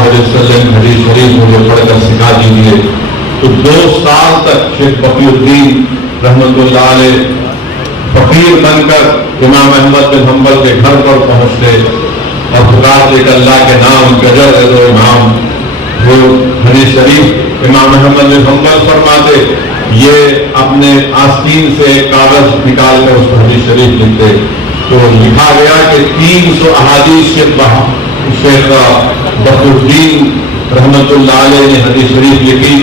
اللہ علیہ وسلم حدیث شریف مجھے پڑھ کر سکھا دیجیے. تو 2 سال تک شیخ بقی الدین رحمۃ اللہ علیہ فقیر بن کر امام احمد بن حنبل کے گھر پر پہنچتے اور پکارتے کہ اللہ کے نام گجر ہے تو امام. وہ حدیث شریف امام احمد بن حنبل فرماتے یہ اپنے آستین سے کاغذ نکال کر اس حدیث شریف لکھتے. تو لکھا گیا کہ 300 احادیث شیخ بقی الدین رحمۃ اللہ علیہ نے حدیث شریف لکھی.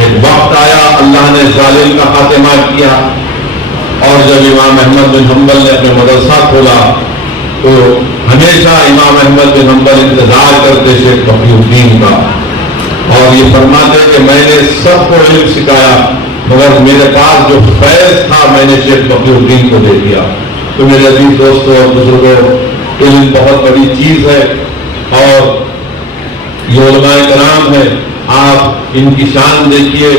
ایک وقت آیا اللہ نے ظالم کا خاتمہ کیا اور جب امام احمد بن حنبل نے اپنے مدرسہ کھولا تو ہمیشہ امام احمد بن حنبل انتظار کرتے شیخ بقی الدین کا اور یہ فرماتے کہ میں نے سب کو علم سکھایا مگر میرے پاس جو فیض تھا میں نے شیخ بقی الدین کو دے دیا. تو میرے عزیز دوستوں اور بزرگوں علم بہت بڑی چیز ہے اور یہ علماء کرام ہے. آپ ان کی شان دیکھیے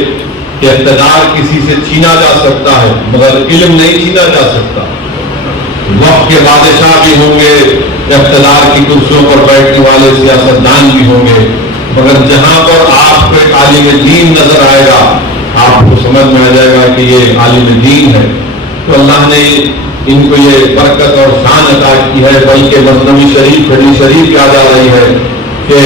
کہ اقتدار کسی سے چھینا جا سکتا ہے مگر علم نہیں چھینا جا سکتا. وقت کے بادشاہ بھی ہوں گے, اقتدار کی کرسیوں پر بیٹھنے والے سیاستدان بھی ہوں گے, مگر جہاں پر آپ کو ایک عالم دین نظر آئے گا آپ کو سمجھ میں آ جائے گا کہ یہ عالم دین ہے. تو اللہ نے ان کو یہ برکت اور شان عطا کی ہے. بلکہ مصنوی شریف حدیث شریف یاد آ رہی ہے کہ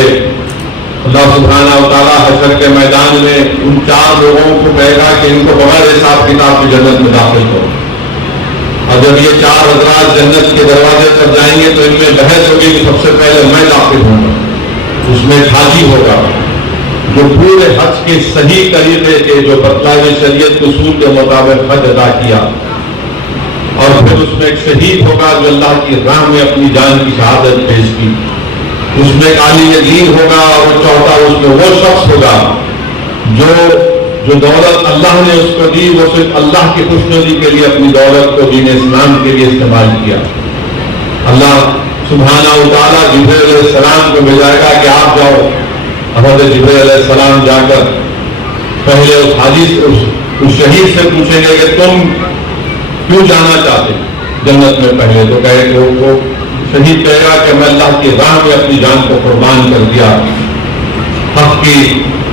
اللہ سبحانہ و تعالیٰ حشر کے میدان میں ان 4 لوگوں کو کہے گا کہ ان کو بغیر حساب کتاب کی جنت میں داخل کرو. اور جب یہ 4 حضرات جنت کے دروازے پر جائیں گے تو ان میں بحث ہوگی کہ سب سے پہلے میں داخل ہوں گا. اس میں ایک حاجی ہوگا جو پورے حج کے صحیح طریقے کے جو بتائے شریعت اصول کے مطابق حج ادا کیا, اور پھر اس میں ایک شہید ہوگا جو اللہ کی راہ میں اپنی جان کی شہادت پیش کی. اس میں ایک عالم دین ہوگا اور چوتھا اس میں وہ شخص ہوگا جو دولت اللہ نے اس کو دی وہ صرف اللہ کی خوشنودی کے لیے اپنی دولت کو دین اسلام کے لیے استعمال کیا. اللہ سبحانہ و تعالیٰ جبرائیل علیہ السلام کو بھیجائے گا کہ آپ جاؤ. حضرت جبرائیل علیہ السلام جا کر پہلے اس حدیث اس شہید سے پوچھیں گے کہ تم کیوں جانا چاہتے جنت میں. پہلے تو کہے کہ وہ شہید کہے گا کہ میں اللہ کی راہ میں اپنی جان کو قربان کر دیا حق کی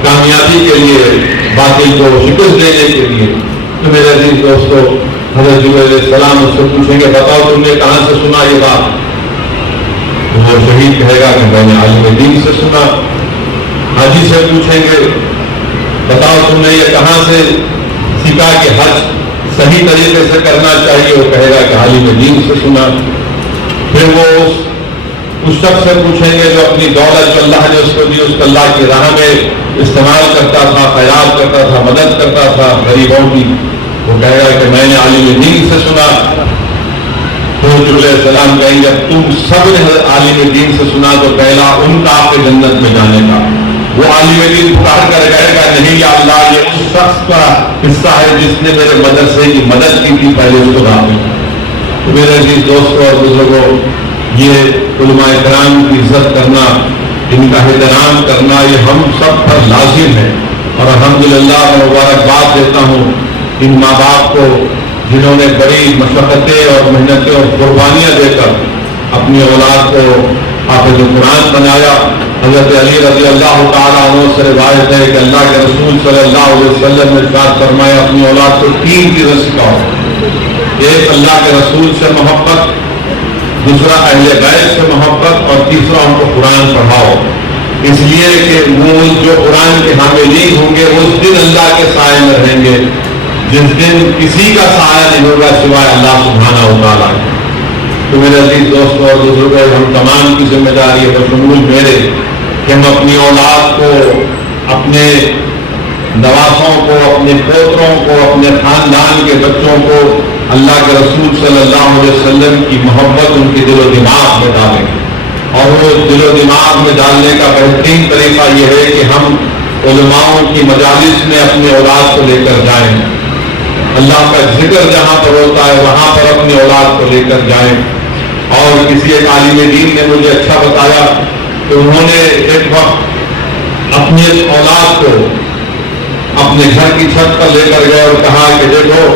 کامیابی کے لیے, باطل کو شکست دینے کے لیے. تو میرے عزیز دوستو حضرت جبرائیل علیہ السلام اس سے پوچھیں گے بتاؤ تم نے کہاں سے سنا یہ بات. وہ شہید کہے گا کہ میں نے عالم دین سے سنا. حاجی سے پوچھیں گے بتاؤ تم نے یہ کہاں سے سیکھا کہ حج صحیح طریقے سے کرنا چاہیے. وہ کہے گا کہ عالم دین سے سنا. پھر وہ اس شخص سے پوچھیں گے جو اپنی دولت جو اللہ نے اس کو دی اس کو اللہ کی راہ میں استعمال کرتا تھا, خیرات کرتا تھا, مدد کرتا تھا غریبوں کی. وہ کہے گا کہ میں نے عالم دین سے سنا. تو جبرائیل علیہ السلام کہیں گے تم سب نے عالم دین سے سنا تو پہلا ان کا آپ کے جنت میں جانے کا. وہ عالم دین پکار کر کہے گا نہیں یا اللہ یہ اس شخص کا حصہ ہے جس نے میرے مدرسے کی مدد کی تھی پہلے اس کو داخل. تو میرے عزیز دوستوں اور بزرگوں یہ علماء کرام کی عزت کرنا, ان کا احترام کرنا یہ ہم سب پر لازم ہے. اور الحمدللہ میں مبارکباد دیتا ہوں ان ماں باپ کو جنہوں نے بڑی مشقتیں اور محنتیں اور قربانیاں دے کر اپنی اولاد کو حافظ قرآن بنایا. حضرت علی رضی اللہ تعالیٰ عنہ سے روایت ہے کہ اللہ کے رسول صلی اللہ علیہ وسلم نے ارشاد فرمایا اپنی اولاد کو 3 چیزیں سکھاؤ. ایک اللہ کے رسول سے محبت, دوسرا اہل بیت سے محبت, اور تیسرا ان کو قرآن پڑھاؤ. اس لیے کہ وہ جو قرآن کے حاملین ہوں گے اس دن اللہ کے سائے میں رہیں گے جس دن کسی کا سایہ نہیں ہوگا سوائے اللہ سبحانہ و تعالیٰ. تو میرے عزیز دوستوں اور بزرگوں ہم تمام کی ذمہ داری ہے بشمول میرے کہ ہم اپنی اولاد کو, اپنے نواسوں کو, اپنے پوتروں کو, اپنے خاندان کے بچوں کو اللہ کے رسول صلی اللہ علیہ وسلم کی محبت ان کے دل و دماغ میں ڈالیں. اور وہ دل و دماغ میں ڈالنے کا بہترین طریقہ یہ ہے کہ ہم علماؤں کی مجالس میں اپنی اولاد کو لے کر جائیں. اللہ کا ذکر جہاں پر ہوتا ہے وہاں پر اپنی اولاد کو لے کر جائیں. اور کسی ایک عالم دین نے مجھے اچھا بتایا کہ انہوں نے ایک وقت اپنی اولاد کو اپنے گھر کی چھت پر لے کر گئے اور کہا کہ دیکھو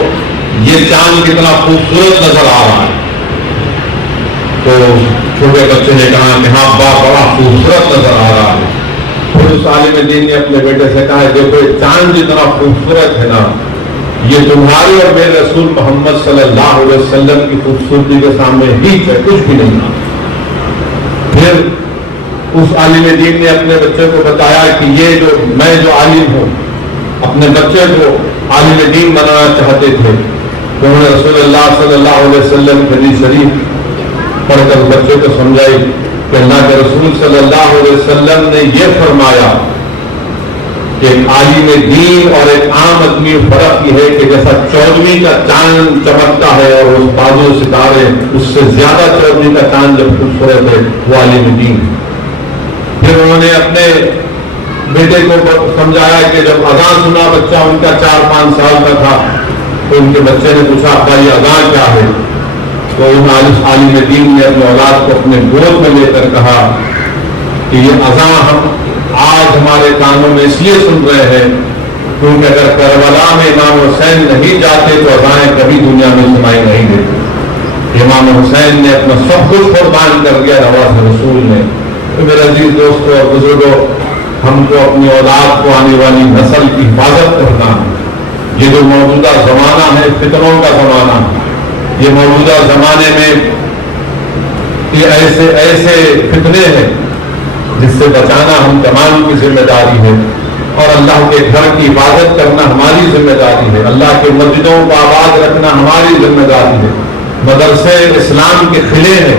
یہ چاند کتنا خوبصورت نظر آ رہا ہے. تو چھوٹے بچے نے کہا کہ ہاں بڑا خوبصورت نظر آ رہا ہے. پھر اس عالم دین نے اپنے بیٹے سے کہا دیکھو چاند جتنا خوبصورت ہے نا، یہ تمہارے اور میرے رسول محمد صلی اللہ علیہ وسلم کی خوبصورتی کے سامنے ہیچ ہے، کچھ بھی نہیں۔ پھر اس عالم دین نے اپنے بچے کو بتایا کہ یہ میں جو عالم ہوں، اپنے بچے کو عالم دین بنانا چاہتے تھے، تو انہوں نے رسول اللہ صلی اللہ علیہ وسلم کی حدیث شریف پڑھ کر بچے کو سمجھائی کہ اللہ کے رسول صلی اللہ علیہ وسلم نے یہ فرمایا کہ ایک عالم دین اور ایک عام آدمی فرق یہ ہے کہ جیسا 14ویں کا چاند چمکتا ہے اور اس بازو ستارے اس سے زیادہ 14ویں کا چاند جب خوبصورت ہے وہ عالم دین ہے۔ پھر انہوں نے اپنے بیٹے کو سمجھایا کہ جب اذان سنا بچہ ان کا 4-5 سال کا تھا تو ان کے بچے نے پوچھا ابا یہ اذان کیا ہے؟ تو ان عالم دین نے اپنے اولاد کو اپنے گود میں لے کر کہا کہ یہ اذان ہم آج ہمارے کانوں میں اس لیے سن رہے ہیں کیونکہ اگر کربلا میں امام حسین نہیں جاتے تو اذانیں کبھی دنیا میں سنائی نہیں دیتی۔ امام حسین نے اپنا سب کچھ قربان کر دیا نواز رسول نے۔ تو میرے عزیز دوستوں اور بزرگوں، ہم کو اپنی اولاد کو آنے والی نسل کی حفاظت کرنا ہے۔ یہ جو موجودہ زمانہ ہے فتنوں کا زمانہ، یہ موجودہ زمانے میں یہ ایسے فتنے ہیں جس سے بچانا ہم تمام کی ذمہ داری ہے، اور اللہ کے گھر کی حفاظت کرنا ہماری ذمہ داری ہے، اللہ کے مسجدوں کو آباد رکھنا ہماری ذمہ داری ہے، مدرسے اسلام کے قلعے ہیں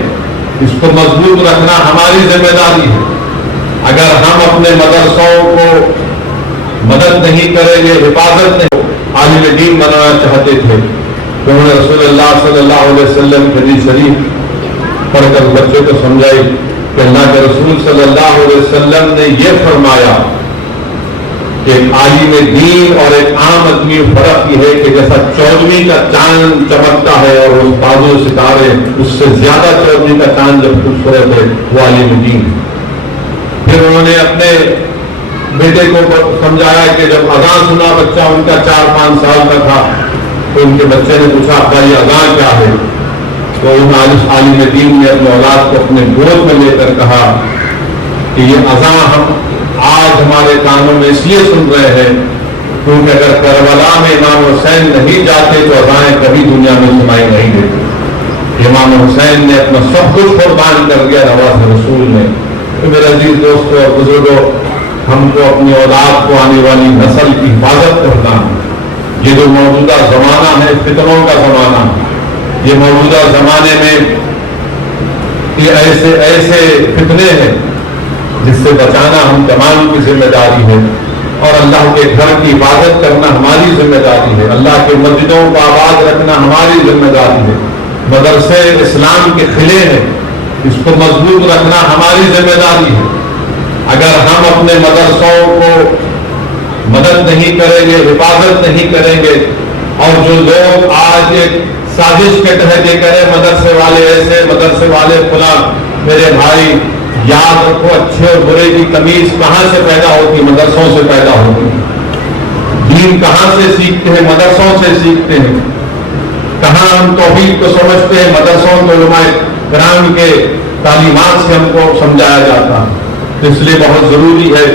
اس کو مضبوط رکھنا ہماری ذمہ داری ہے۔ اگر ہم اپنے مدرسوں کو مدد نہیں کریں گے، حفاظت نہیں، عالم دین بنانا چاہتے تھے تو انہوں نے رسول اللہ صلی اللہ علیہ وسلم کی حدیث شریف پڑھ کر بچے کو سمجھائی کہ اللہ کے رسول صلی اللہ علیہ وسلم نے یہ فرمایا کہ ایک عالم دین اور ایک عام آدمی فرق یہ ہے کہ جیسا 14ویں کا چاند چمکتا ہے اور اس بازو ستارے اس سے زیادہ 14ویں کا چاند جب خوبصورت ہے وہ عالم دین ہے۔ پھر انہوں نے اپنے بیٹے کو سمجھایا کہ جب اذان سنا بچہ ان کا 4-5 سال کا تھا تو ان کے بچے نے پوچھا ابا یہ اذان کیا ہے؟ تو ان عالم دین نے اپنے اولاد کو اپنے گود میں لے کر کہا کہ یہ اذان ہم آج ہمارے کانوں میں اس لیے سن رہے ہیں کیونکہ اگر کربلا میں امام حسین نہیں جاتے تو اذانیں کبھی دنیا میں سنائی نہیں دیتی۔ امام حسین نے اپنا سب کچھ قربان کر دیا نواز رسول نے۔ تو میرے عزیز دوستوں اور بزرگوں، ہم کو اپنی اولاد کو آنے والی نسل کی حفاظت کرنا ہے۔ یہ جو موجودہ زمانہ ہے فتنوں کا زمانہ، یہ موجودہ زمانے میں یہ ایسے فتنے ہیں جس سے بچانا ہم تمام کی ذمہ داری ہے، اور اللہ کے گھر کی حفاظت کرنا ہماری ذمہ داری ہے، اللہ کے مسجدوں کو آباد رکھنا ہماری ذمہ داری ہے، مدرسے اسلام کے قلعے ہیں اس کو مضبوط رکھنا ہماری ذمہ داری ہے۔ اگر ہم اپنے مدرسوں کو مدد نہیں کریں گے، حفاظت نہیں کریں گے، اور جو لوگ آج ایک سازش کے تحت یہ کریں مدرسے والے ایسے مدرسے والے فلاں، میرے بھائی یاد رکھو اچھے اور برے کی تمیز کہاں سے پیدا ہوتی؟ مدرسوں سے پیدا ہوتی ہے۔ دین کہاں سے سیکھتے ہیں؟ مدرسوں سے سیکھتے ہیں۔ کہاں ہم توحید کو سمجھتے ہیں؟ مدرسوں کے علماء کرام کے تعلیمات سے ہم کو سمجھایا جاتا ہے۔ اس لیے بہت ضروری ہے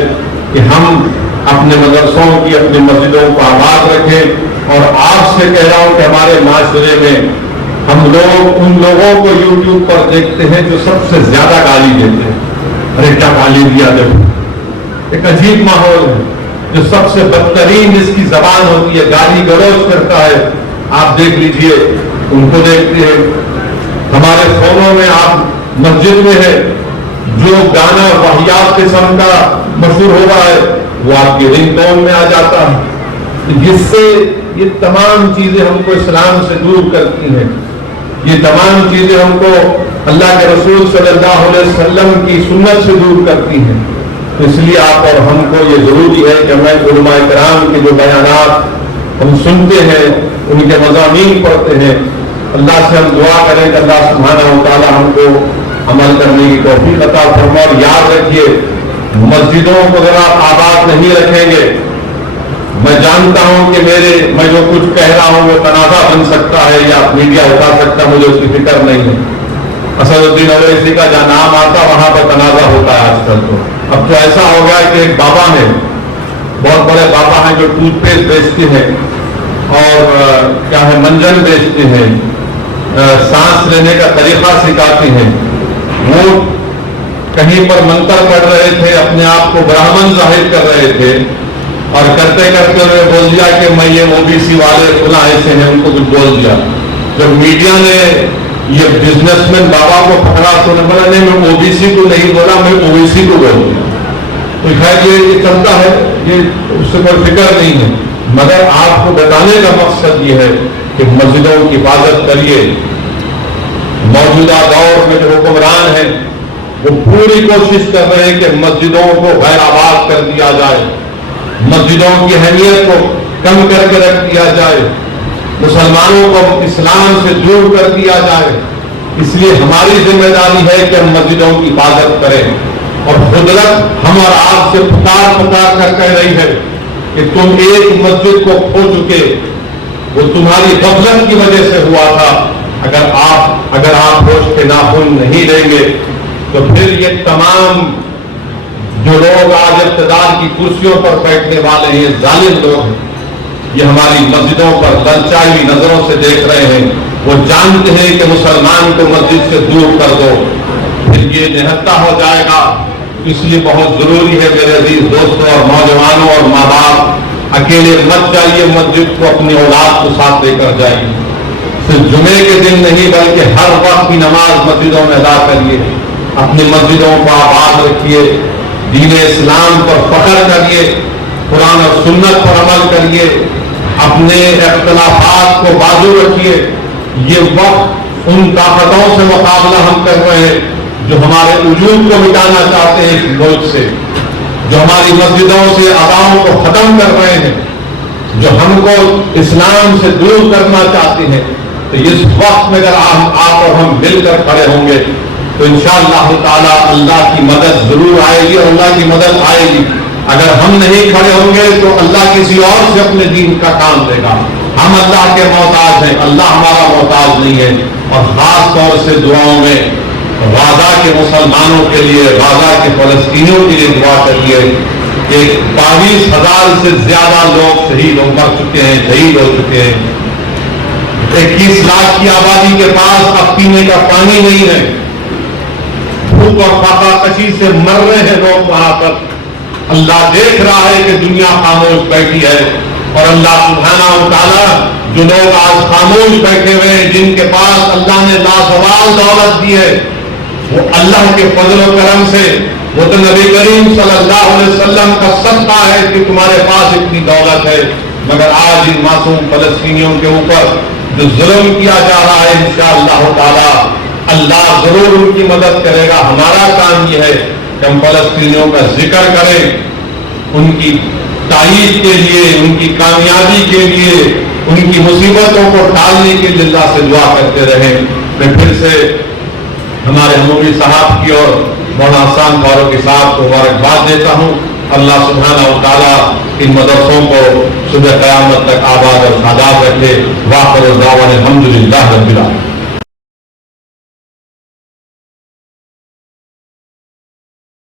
کہ ہم اپنے مدرسوں کی اپنی مسجدوں کو آباد رکھیں، اور آپ سے کہہ رہا ہوں کہ ہمارے معاشرے میں ہم لوگ ان لوگوں کو یوٹیوب پر دیکھتے ہیں جو سب سے زیادہ گالی دیتے ہیں۔ ارے کیا گالی دیا دیکھو، ایک عجیب ماحول ہے۔ جو سب سے بدترین جس کی زبان ہوتی ہے گالی گلوچ کرتا ہے، آپ دیکھ لیجئے ان کو دیکھتے ہیں۔ ہمارے فونوں میں آپ مسجد میں ہے جو گانا واہیات قسم کا مشہور ہو رہا ہے وہ آپ کی رنگ ٹون میں آ جاتا ہے، جس سے یہ تمام چیزیں ہم کو اسلام سے دور کرتی ہیں، یہ تمام چیزیں ہم کو اللہ کے رسول صلی اللہ علیہ وسلم کی سنت سے دور کرتی ہیں۔ اس لیے آپ اور ہم کو یہ ضروری ہے کہ ہمیں علماء کرام کے جو بیانات ہم سنتے ہیں، ان کے مضامین پڑھتے ہیں، اللہ سے ہم دعا کریں کہ اللہ سبحانہ و تعالی ہم کو عمل کرنے کی توفیق عطا فرمائے۔ اور یاد رکھیے مسجدوں کو ذرا آباد نہیں رکھیں گے، میں جانتا ہوں کہ میں جو کچھ کہہ رہا ہوں وہ تنازع بن سکتا ہے یا میڈیا اٹھا سکتا ہے، مجھے اس کی فکر نہیں ہے۔ اسد الدین اویسی کا جہاں نام آتا وہاں پر تنازع ہوتا ہے آج کل تو اب تو ایسا ہو گیا کہ ایک بابا ہے، بہت بڑے بابا ہیں جو ٹوتھ پیسٹ بیچتے ہیں اور کیا ہے منجن بیچتے ہیں، سانس لینے کا طریقہ سکھاتے ہیں. وہ کہیں پر منتر کر رہے تھے، اپنے آپ کو براہمن ظاہر کر رہے تھے اور کرتے کرتے انہوں نے بول دیا کہ میں یہ OBC والے فلاں ایسے ہیں، ان کو کچھ بول دیا. جب میڈیا نے یہ بزنس مین بابا کو پکڑا تو انہوں نے بولا نہیں میں OBC کو نہیں بولا، میں OVC کو بول دیا. تو خیر یہ چلتا ہے، یہ اس سے کوئی فکر نہیں ہے، مگر آپ کو بتانے کا مقصد یہ ہے کہ مسجدوں کی حفاظت کریے. موجودہ دور میں جو حکمران ہیں وہ پوری کوشش کر رہے ہیں کہ مسجدوں کو غیر آباد کر دیا جائے، مسجدوں کی اہمیت کو کم کر کے رکھ دیا جائے، مسلمانوں کو اسلام سے دور کر دیا جائے. اس لیے ہماری ذمہ داری ہے کہ ہم مسجدوں کی حفاظت کریں. اور قدرت ہم اور آپ سے پکار پکار کر کہہ رہی ہے کہ تم ایک مسجد کو کھو چکے، وہ تمہاری غفلت کی وجہ سے ہوا تھا. اگر آپ ہوش کے ناخن نہیں لیں گے تو پھر یہ تمام جو لوگ آج اقتدار کی کرسیوں پر بیٹھنے والے ہیں، ظالم لوگ ہیں، یہ ہماری مسجدوں پر للچائی ہوئی نظروں سے دیکھ رہے ہیں. وہ جانتے ہیں کہ مسلمان کو مسجد سے دور کر دو پھر یہ نہتا ہو جائے گا. اس لیے بہت ضروری ہے میرے عزیز دوستوں اور نوجوانوں اور ماں باپ، اکیلے مت جائیے مسجد کو، اپنی اولاد کو ساتھ لے کر جائیے. صرف جمعے کے دن نہیں بلکہ ہر وقت کی نماز مسجدوں میں ادا کریے. اپنی مسجدوں کو آباد رکھیے، دین اسلام پر فخر کریے، قرآن اور سنت پر عمل کریے، اپنے اختلافات کو بازو رکھیے. یہ وقت ان طاقتوں سے مقابلہ ہم کر رہے ہیں جو ہمارے وجود کو مٹانا چاہتے ہیں اس ملک سے، جو ہماری مسجدوں سے اداؤں کو ختم کر رہے ہیں، جو ہم کو اسلام سے دور کرنا چاہتے ہیں. تو اس وقت میں اگر آپ اور ہم مل کر کھڑے ہوں گے تو انشاءاللہ تعالی اللہ کی مدد ضرور آئے گی اور اللہ کی مدد آئے گی. اگر ہم نہیں کھڑے ہوں گے تو اللہ کسی اور سے اپنے دین کا کام دے گا. ہم اللہ کے محتاج ہیں، اللہ ہمارا محتاج نہیں ہے. اور خاص طور سے دعاؤں میں غزہ کے مسلمانوں کے لیے، غزہ کے فلسطینیوں کے لیے دعا کریے کہ 22,000 سے زیادہ لوگ مر چکے ہیں، شہید ہو چکے ہیں. 21 لاکھ کی آبادی کے پاس اب پینے کا پانی نہیں ہے، بھوک اور فاقہ کشی سے مر رہے ہیں لوگ وہاں پر. اللہ دیکھ رہا ہے کہ دنیا خاموش بیٹھی ہے، اور اللہ سبحانہ و تعالی جو لوگ آج خاموش بیٹھے ہوئے ہیں، جن کے پاس اللہ نے لازوال دولت دی ہے، وہ اللہ کے فضل و کرم سے، وہ تو نبی کریم صلی اللہ علیہ وسلم کا صدقہ ہے کہ تمہارے پاس اتنی دولت ہے. مگر آج ان معصوم فلسطینیوں کے اوپر جو ظلم کیا جا رہا ہے، انشاءاللہ تعالی اللہ ضرور ان کی مدد کرے گا. ہمارا کام یہ ہے کہ ہم فلسطینیوں کا ذکر کریں، ان کی تائید کے لیے، ان کی کامیابی کے لیے، ان کی مصیبتوں کو ٹالنے کے لیے اللہ سے دعا کرتے رہیں. میں پھر سے ہمارے مفتی صاحب کی اور مولانا احسان فاروقی صاحب کو مبارکباد دیتا ہوں. اللہ سبحانہ و تعالیٰ ان مدرسوں کو صبح قیامت تک آباد اور شاداب رکھے. واخر دعوانا الحمدللہ رب العالمین.